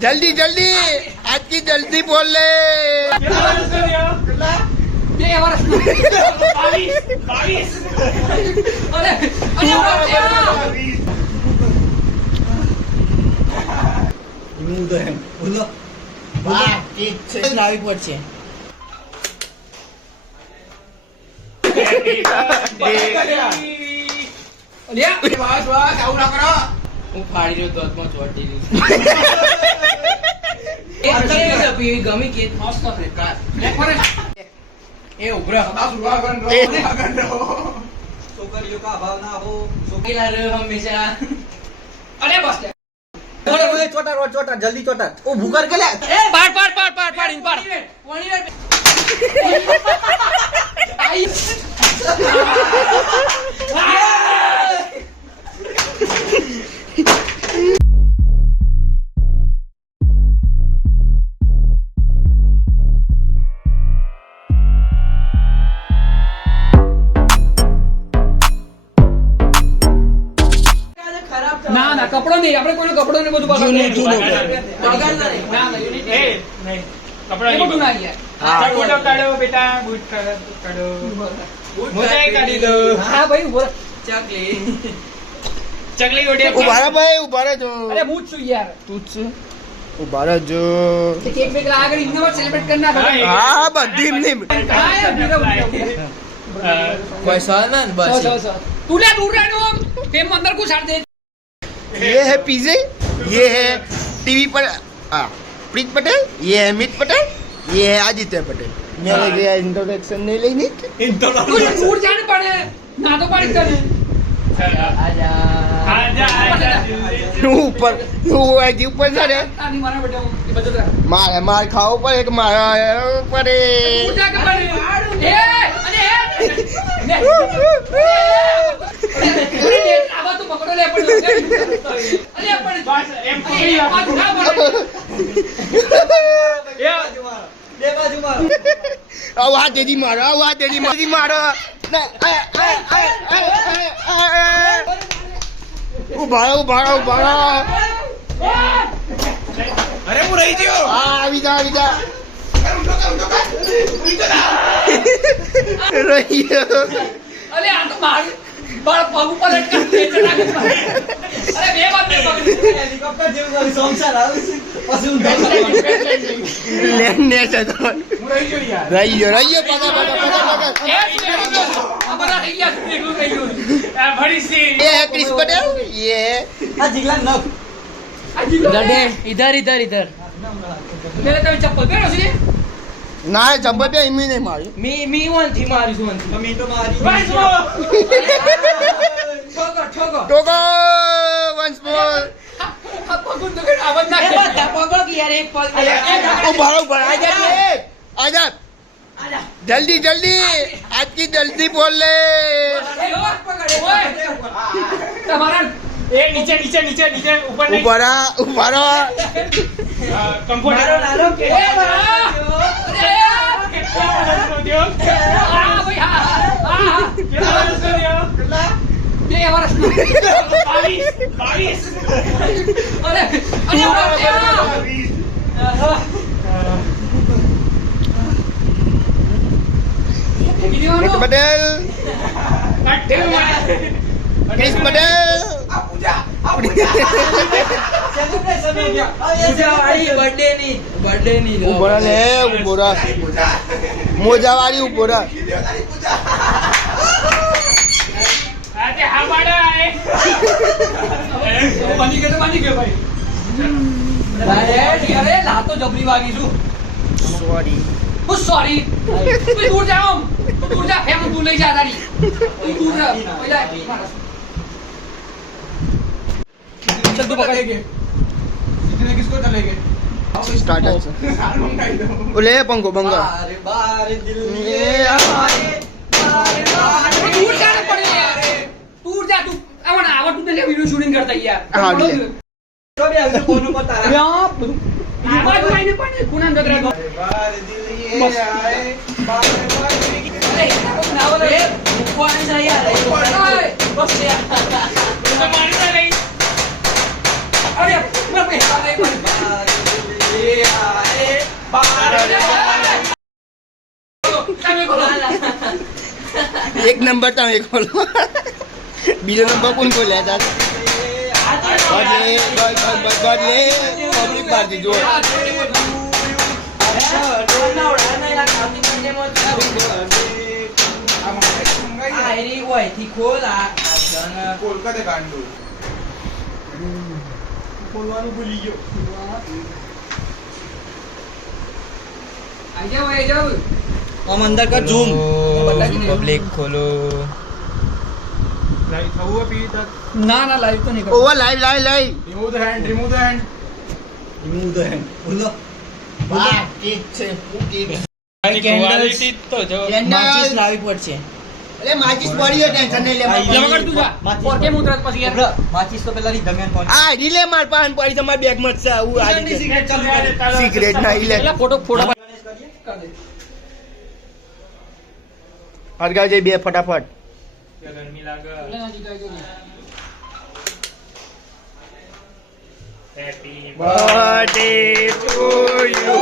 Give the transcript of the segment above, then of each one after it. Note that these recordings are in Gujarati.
जल्दी जल्दी आज की जल्दी बोल ले હું ફાડી રહ્યો તો હાથમાં ચોટી રહ્યું ગમી કે મસ્ત પ્રકાર એ ઉભરા છોકરીઓ કા ભાવ ના હો છોકરીલા રહે હંમેશા અરે બસ ચોટા જલ્દી ચોટા ઓ ભૂકર કે લે પાડ ઇન પાડ ના કપડો નહીં આપણે કોઈ કપડો ને બધું જૂનું ઉભારા ભાઈ ઉભારા જો અરે હું જ છું યાર તું જ ઉભારા જો કેક બેક આગળ ઇન્નોવેટ સેલિબ્રેટ કરના હા બધી એમની કોઈ સવાલ ના બસ તું લે દૂર રહેનો તેમ અંદર को छाड़ दे ये है पीजे ये है टीवी पर प्रीत पटेल ये है मित पटेल ये है आदित्य पटेल मेरे गया इंट्रोडक्शन नहीं लेनी तू दूर जाने पड़े ना तो पड़ी करे ऊपर ऊपर जा रे आनी मारा बेटा ये बजत रहा मार खाओ पर एक मारा पर दूर जाके पड़े ए अरे आवा तू पकड़ो ले पड़ अरे पण एम पकड़ी उठा पड़ બે બાજુ મારો आवा तेरी मारो उभारा અરે હું રહી ગયો આવી જા रही अरे आ तो मार बाळ पग ઉપર લટકા દે ચડા કે અરે બે બાદ મે પકડી હેલિકોપ્ટર જેવું સંસાર આવે છે પછી હું लेने से तो હું રહી ગયો યાર रही पगा એ અમારા અહીંયા દેખલું રહી ગયું આ ભડી સી ये है क्रिस पटेल ये है આ જીગલા નખ લડે इधर મેરે તમે ચપ્પલ પહેરો છે ना चंपल पे इमी नहीं मारी मी વન થી મારીશું વન થી મી તો મારી ઠોકો टोको वंस मोर આ પગું તો કે આવાજ ના એ બધા પકડો કે યાર એક પગ उभर आजा जल्दी आज की जल्दी बोल ले તમારા ए नीचे ऊपर नहीं उभरा कंफर्ट નાનો કે એ બરા આ ભાઈ હા બે વર્ષ 22 અરે Chris Patel Chris Patel celebration હો ગયા એ આઈ બર્થડે ની ઉભરા ને ઉભરા મોજા વાળી ઉભરા आते हमारा है બની ગયો ભાઈ અરે લાતો જબરી વાગી છું सॉरी સોરી તું દૂર જા દૂર જા ફેમ તું લઈ જા તારી તું દૂર જા પહેલા चल तू पकड़ेगे कितने किसको चलेंगे स्टार्ट है बोले पंखो बंगा बारे बारे दिल ये हमारे बारे बारे दूर जाना पड़ेगा यार दूर जा तू आवना आवा तू ले वीडियो शूटिंग करता है यार हाँ, पकड़ो ठीक तू। तो भी हमसे फोन पर तारा यहाँ आवाज नहीं पड़े कुना जग रहा बारे दिल ये आए बारे बारे अरे नावल ए कौन सा यार बस यार तो मारना नहीं अरे मैं તમે ખોલો. એક નંબર તમે ખોલો બીજો નંબર કોણ ખોલ્યા હતા ગોડલે પબ્લિક પાર્ટી જો કોલકાતા ગાંડું બોલવાનું ભૂલી ગયો આઈ જાઓ, આઈ જાઓ. આમ અંદર કર ઝૂમ પબ્લિક ખોલો લાઈટ થવું પી તક ના ના લાઈવ તો નહીં કરો. Over live live live remove the hand remove the hand remove the hand બોલો વાહ કેક છે હું કેક ક્વોલિટી તો જો માચીસ લાવી પડશે અરે માચીસ પડી ગયો ટેન્શન નહીં લે લે વગર તું જા. માચીસ ઓર કેમ ઉતરત પછી યાર? માચીસ તો પેલા દરમિયાન કોણ આ ડીલે માર પાન પડી તમારા બેગ માં છે આવું આ રીતે સિક્રેટ ના ઇલે પેલા ફોટો કરીએ કર દે. હરગાવ જઈ બે ફટાફટ ગરમી લાગે લે ના જીગાઈ ગયો. હેપી બર્થડે ટુ યુ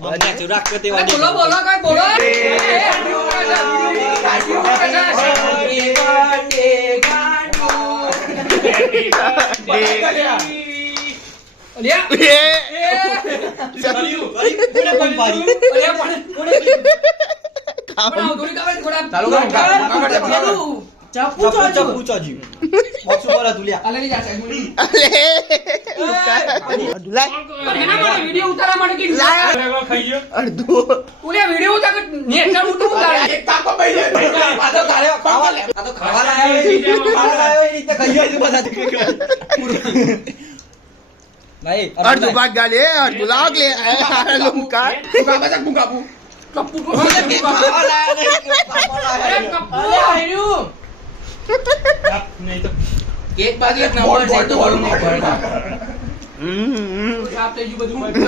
બધા ચુરાક કરતે અરે બોલો બોલો કઈ બોલો. હેપી બર્થડે અલ્યા કર્યું કોને કોણ પાડી અલ્યા પણ પણ આવું થોડી કાવે થોડા ચાલુ કર, ચપ્પુ ચાજી બોક્સ ઉપર તુલ્યા અલે ની જા સાઈડ માં. અડધું પણ એના માટે વિડિયો ઉતારવા માટે કીધું. લેવો ખાઈ ગયો અડધું ઓલે વિડિયો ઉતાર નેટ ચાલુ તો ઉતાર. એક તાપો પડી જાય આ તો ખાવા લાયો એ રીતે ખાઈ જાય બધા નહીં અડધું ભાગ ગાલે અડધું લાગ લે લુમકા કપ્પુ કો અરે કપ્પુ આયુ નહીં તો એક બાજુ એક નંબર છે તો બોલું નહીં પડતા. સાફ થઈ ગયું બધું મળી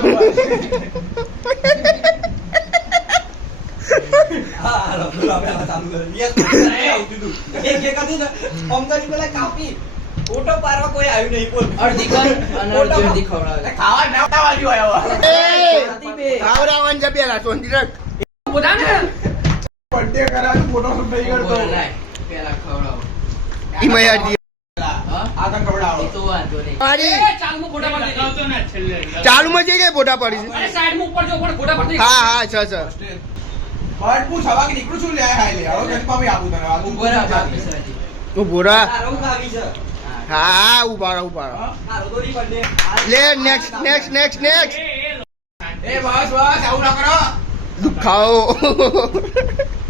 આવરાવન જ પેલા સોંધી રખ બધા ને બર્થડે કરાવી ફોટો શૂટ નહીં કરતો પેલા ખવડાવો. ઈમયાજી હા આ તને કવડાવો તો વાંધો નહીં. મારી એ ચાલમાં ફોટા પાડી દે. આવતો ને છેલ્લે ચાલુમાં જઈ ગઈ ફોટા પડી છે અરે સાઈડમાં ઉપર જો પણ ફોટા પાડી દે. હા હા સર બર્ડ પૂછ હવા કે નીકળું છું લે હાય લે હવે જન્મા બી આપું તને આવું ઉપર આ બાકી સરાજી. તું બોરા તારો કાવી છે હા હા ઉભા રહો ઉભા રહો તારો તો નહીં પડે લે નેક્સ્ટ નેક્સ્ટ નેક્સ્ટ નેક્સ્ટ એ બસ બસ આવું ના કરો દુખાઓ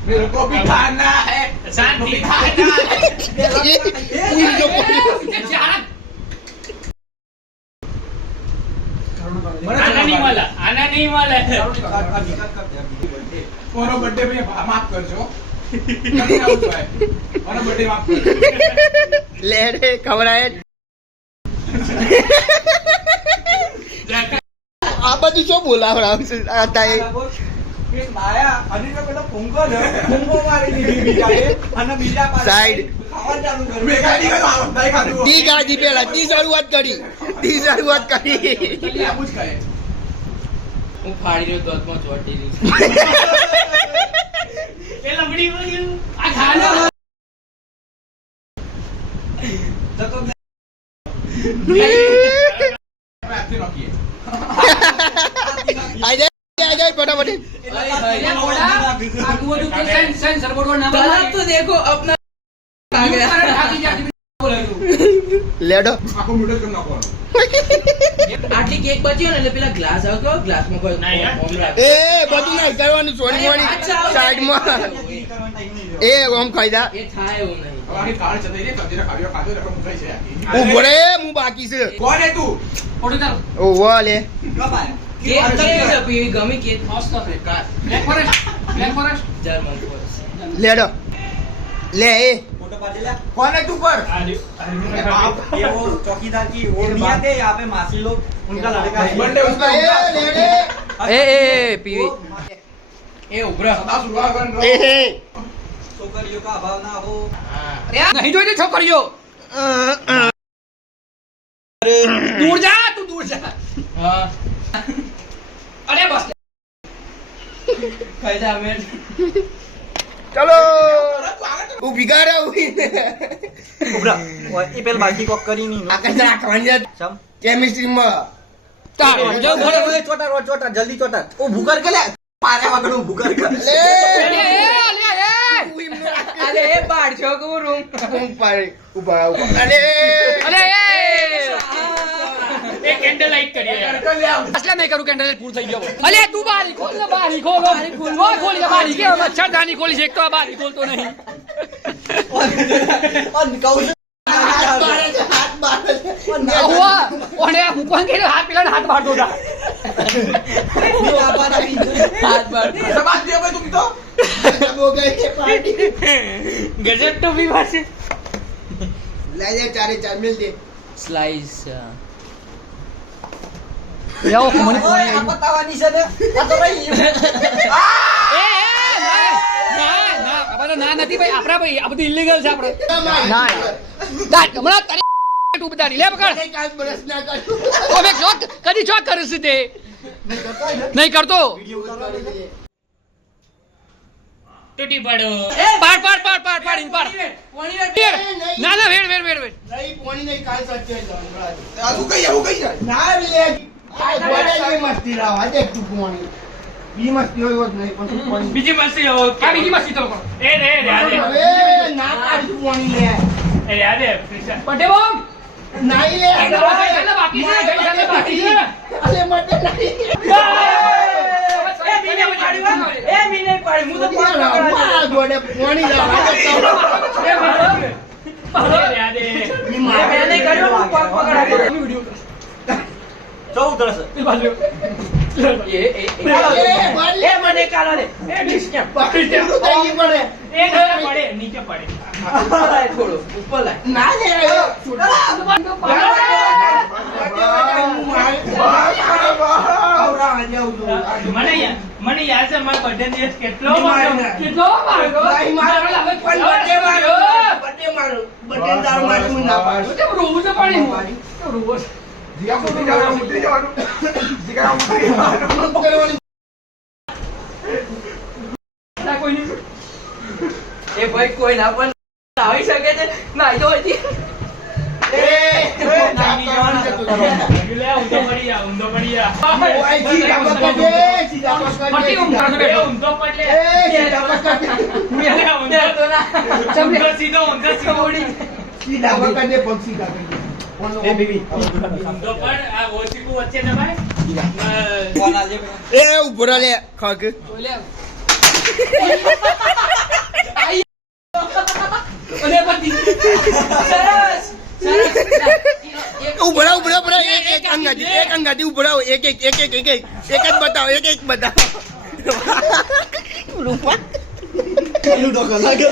मेरे को भी खाना है શાંતિ પૂરી જો પડી તે ચાલ. આના નહીં મળે આના નહીં મળે મારો બર્થડે ભાઈ માફ કરજો નથી આવું છું મારો બર્થડે માફ કરજો લે રે ખવડાય આ બધું શું બોલાવડાવશે આ તાય એક માયા અને તો પેલો ફૂંકો ને ફૂંકો મારી દીધી બીજાએ અને બીજા પાસે Side. ખાવા ચાલુ કર્યું મેં ગાડી ગયો નહીં ખાધું તી ગાજી પેલા તી શરૂઆત કરી આવું જ કહે હું ફાડી રહ્યો દોતમાં ચોટી રહી. એ લમડી પડ્યું આ ખાનો જતો આપથી નોકીએ આઈ જાય ફટાફટ तो देखो अपना લેડો આખો મીટર કેમ નાખવાનો આટલી કેક બચ્યો ને એટલે પેલા ગ્લાસ આવતો ગ્લાસમાં કોઈ ના યાર. ઓમ રાખે. એ બધું ના કરવાનું સોની મોની સાઈડમાં એ ઓમ ખાઈદા એ થાય એવું નહીં. હવે આની કાળ ચતાઈ રે સબ્જીના ખાવ્યો ખાધો એટલે મુકાઈ છે આખી ઉભો રે હું બાકી છે કોણ હે તું ફોટો ચાલો. ઓવો લે કેક કેવી છે પીવી ગમે કેક મસ્ત છે car black forest German forest લેડો લે એ फोटो पाजे ले कौन है तू पर ये वो चौकीदार की वो नहीं आते यहाँ पे मासी लोग उनका लड़का है बर्थडे उसका એ લેડે પીવી એ ઉભરા सदा शुरुआत कर એ छोकरियों का अभाव ना हो અરે નહીં જોઈ છોકરીઓ દૂર જા તું દૂર જા હા અરે બસ ખાઈ જા મેં ચલો ઊભી કર ઊભી ઉભરા એ પેલ બાકી કોક કરી ની આકાશ રાખવાની સમ કેમિસ્ટ્રીમાં તાર જો ઓય ચોટા જલ્દી ચોટા ઓ ભૂકર કે લે પારે વગર હું ભૂકર કર અરે એ બાર છો કે રૂમ ઉભા અરે એ કેન્ડલ લાઈટ કરીએ યાર. असला नहीं करूं कैंडल पूर्ण થઈ ગયો અલે તું બારી ખોલ ને બારી ખોલ ખોલી દે બારી કે મચ્છરદાની ખોલી છે એક તો આ બારી ખોલતો નહીં ઓન કહું હાથ મારે હુઆ ઓને મુકોન કે હાથ પેલા હાથ બાર દોડા હાથ બાર સમાજ દે ભાઈ તું તો હો ગઈ પાર્ટી ગજબ તો બી પાસે લે લે ચારે ચાર મિલ દે સ્લાઈસ યાઓ મને ઓય આ પતાવાની છે ને આ તો ભાઈ એ ના આપણે ના નથી ભાઈ આપડા ભાઈ આ બધું ઇલીગલ છે આપણે ના દાટ હમણાં તારી તું બતાડી લે પકડ કાલ બરસ ના કર ઓ મેં જોક કદી જોક કરીશ તે નહીં કરતો તૂટી પડો પાડ પાડ પાડ પાડ પાડ ઇન પાડ ના ના વેડ વેડ વેડ વેડ નહીં પોણી નહીં કાલ સચ્ચે આ હું કઈ જાય ના લે આ ગોડા મસ્તી રાવ આજે તું પોણી બી મસ્તી હોય હોત નહીં પણ તું પોણી બીજી મસ્તી હો આ બીજી મસ્તી તો કરો એ રે યાદે હવે ના કાઢ તું પોણી લે એ યાદે ફ્રીસા પટે બોમ નહીં લે બાકી છે ગઈ બાકી છે અરે મતે નહીં એ મીને પાડી હું તો ગોડે પોણી રાવ એ યાદે મેને કર્યો હું પગ પકડાવી વિડિયો 14 એ મને કાઢો દે એ ડિસ્કેપ પડે એ નીચે પડે નીચે પડે થોડો ઉપર લાય ના લે મને યાદ છે મારો બર્થડે દિવસ કેટલો કેટલો માર્ગો રોવું છે પાણી રોવું કોઈ નહીં એ ભાઈ કોઈ ના પણ આવી શકે છે ના જો હજી ઊંધો પડી જા ઊંધો પડી જા મટી ઊંઘ કરતો બેઠો ઊંધો પડલે ચમને સીધો ઉડી એ બીબી ઊંધો પડ આ ઓચીકુ વચ્ચે દબાય કોના જે એ ઉભરા લે ખગ ઓલે આઈ ઓલે પતિ સરસ સરસ ઉભરા એક અંગાટી ઉભરાવો એક જ બતાવો એક બતાવો રૂપા એનું ડોકર લાગે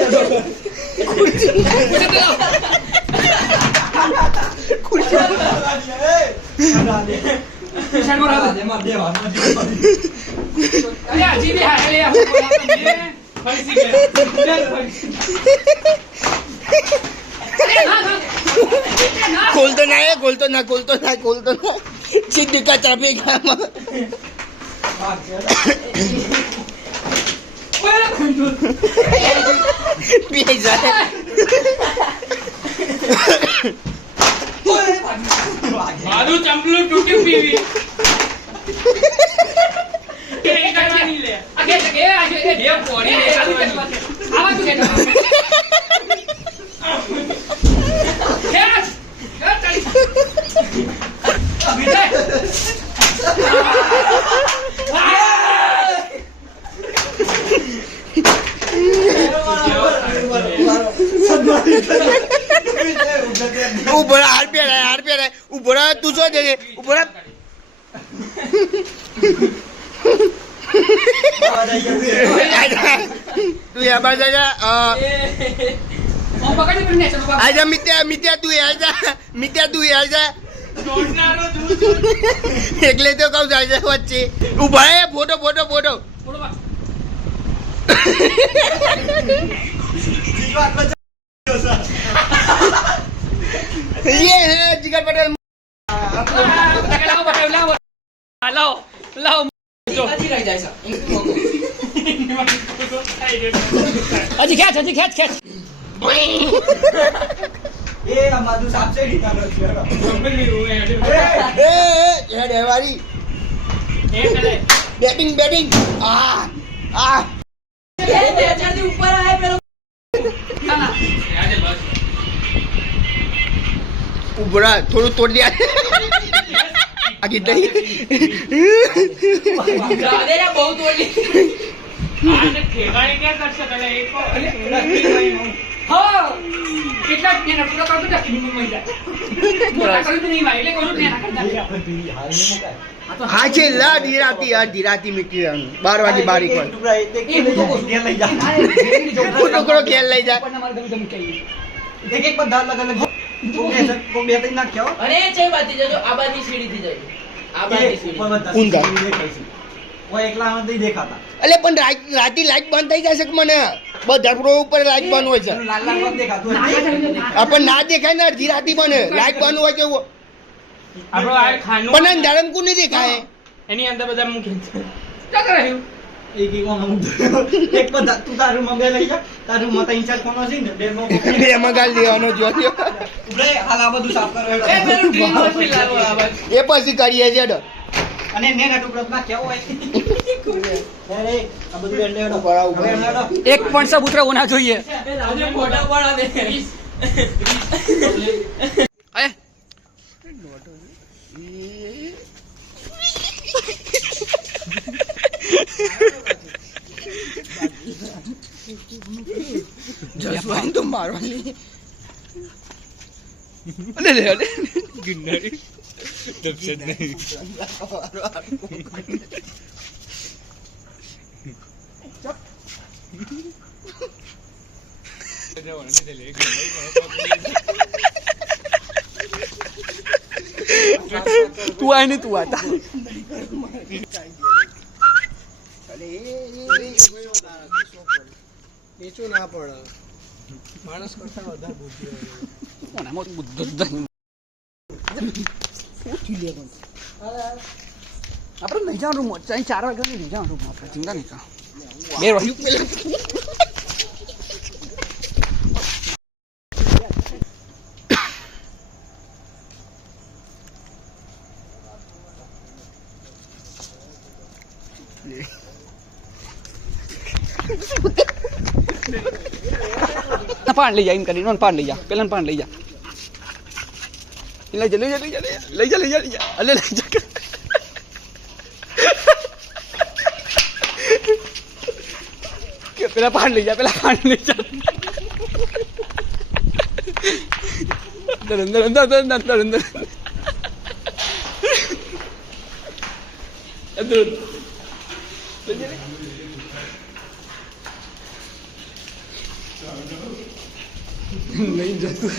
શર્મ રહા દેવા દેવા અરે અજી भी है ले ફરીથી ગયા ખોલતો ના સીધી કા ચાપી ગયા પી જાય મારું ચંપલું તૂટ્યું પીવી કે કરવાની લે આગે કે આજે એ દેવ કોરી લે આવા તું કે કેસ ચાલી અભી જાય ઉભરા હાર પેરાય ઉભરા તું શું છે ઉભરા તું યા બાજુ જા ઓ પકડી પડીને ચલો બાબા આજા મિત્યા તું જા દોડનારો દૂર એકલે તો કહું જાય વચ્ચે ઉભા હે ફોટો બોલો બા ये है जिगर पटेल લાવો લાવો લાવો જો હજી રહી જાય છે હજી ખેંચ એ અમારું સાપ છે હેડ હેવારી બેટિંગ આ ઉપર આવે પેલો ઉભરા થોડું તોડ દે આગી નહીં બહુ તોડી ખેગાડી ક્યાં કરશે તને એક હા કેટલા ને પૂરો કરતો તો કિમી મળી જાય મોટા કરી તો નહીં ભાઈ એટલે કોનું ને નાખતા હા છે લા ધીરાતી મીકી 12 વાગે બારી કોણ ટુકડો ખેલ લઈ જા એક બધા અલગ અલગ કો બે ત્રણ નાખ્યો અને છે બાતી જજો આ બાજુ સીડી થી જાય આ બાજુ સીડી ઊંધા. ઓ એકલા નથી દેખાતા અલે પણ રાતી લાઈટ બંધ થઈ જશે કે મને બધા ફ્લોર ઉપર લાઈટ બંધ હોય છે લાલ લાલ કોણ દેખાતું આપણ ના દેખાય ને અડધી રાતી બને લાઈટ બંધ હોય છે આપણો આ ખાનું પણ અંધારામાં કોને દેખાય એની અંદર બધા મૂકી ક્યાં રહ્યું એક એક બધા તું તારું મગે લઈ જા તારું મત ઇન્ચાર્જ કોનો છે ને બે મો બે મગાલ દેવાનો જોયો ઉભરે હાલ આ બધું સાફ કરો એ પેલું ડ્રીલ મશીન લાવો આ બાજુ એ પછી કરીએ છે ડો અને નેના ટુકડો નાખ્યા હોય અરે આ બધું બેન લેડો એક પણ સબૂતરા હોના જોઈએ આજે મોટા વાળા દે એ જસવાન તો મારવાની અલે ગિરનારી દબસત નહીં તું આય ને તું આતા નીચું ના પડે માણસ કરતા વધારે બુદ્ધિ કોના મોટ બુદ્ધ આપણે નહીં જવાનું રૂમ 4 વાગ્યા નહીં જવાનું રૂમ આપણે ચિંતા નહીં કરો બે રહ્યું પાન લઈ જા એમ કરીને પાન લઈ જા પેલા પાન લઈ જા લઈ જા અલે લઈ જા કે પેલા પાન લઈ જા અંદર નહીં જતું